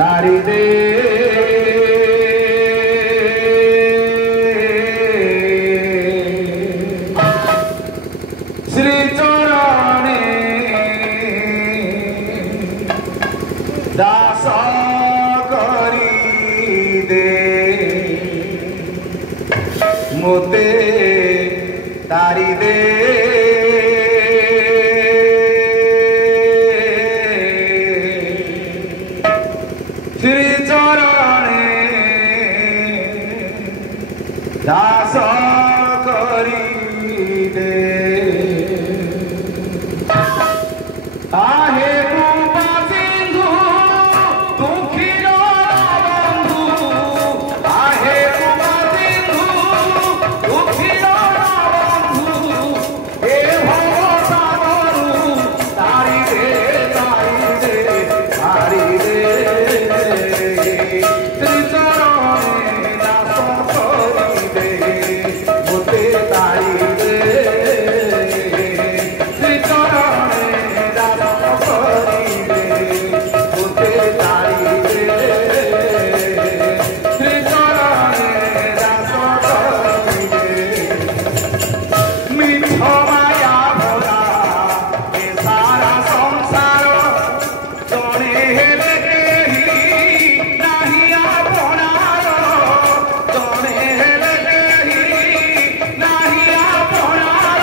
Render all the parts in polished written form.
तारी दे श्री चरणे दास करी दे मोते तारी दे श्री चरणे दास करी दे आहे कृपा सिंधु दुखीर बंधु आहे कृपा सिंधु दुखीर बंधु ए भव सागरु तारी दे तारी दे श्री चरणे दास करी दे मोते तारी दे श्री चरणे दास करी दे मोते तारी दे श्री चरणे दास करी दे मिठ माया भरा ए सारा संसार जणे हेले केही नाही आपणार जणे हेले केही नाही आपणार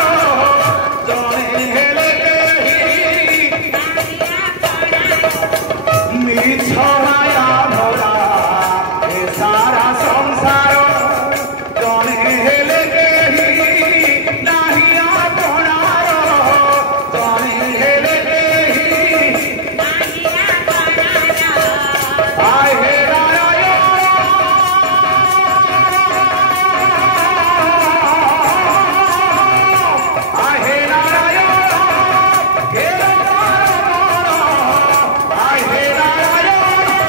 जणे हेले केही मिछ माया भरा ए सारा संसार जणे हेले केही नाही आपणार जणे हेले केही आय हे नारायण आय हे नारायण हे नारायण आय हे नारायण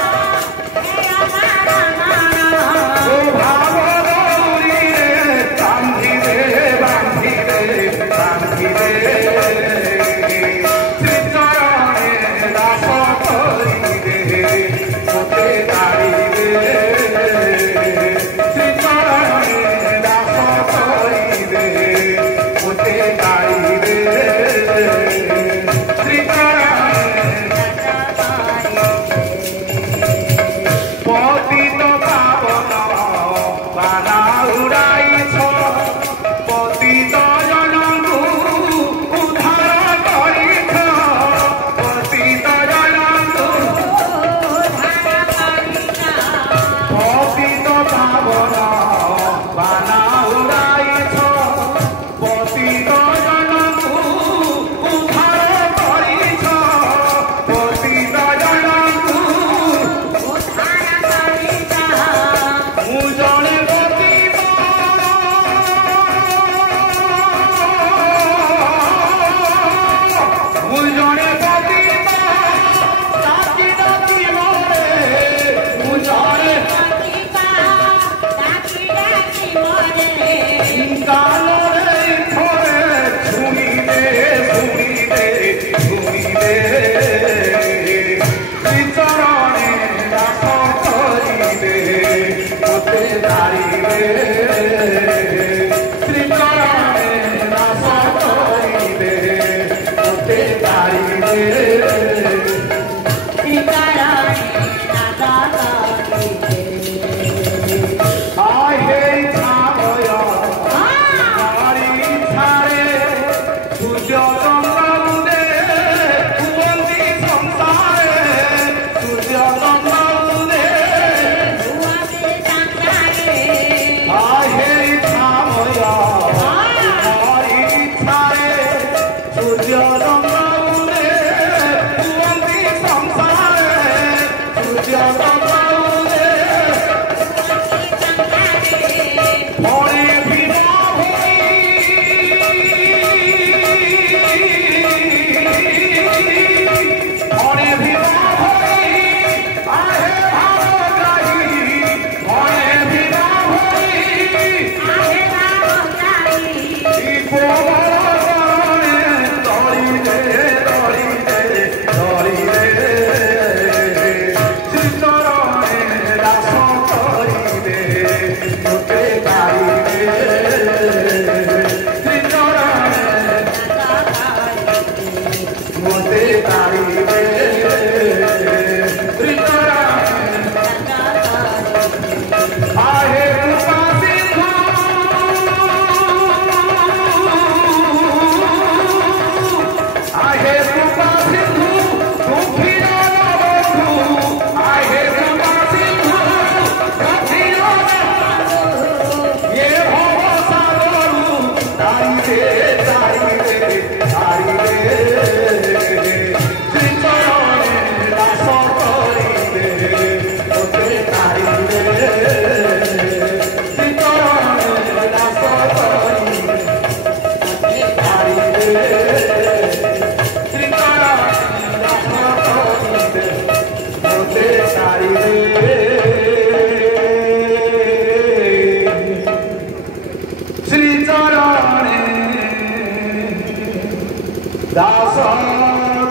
दास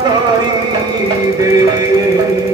करी दे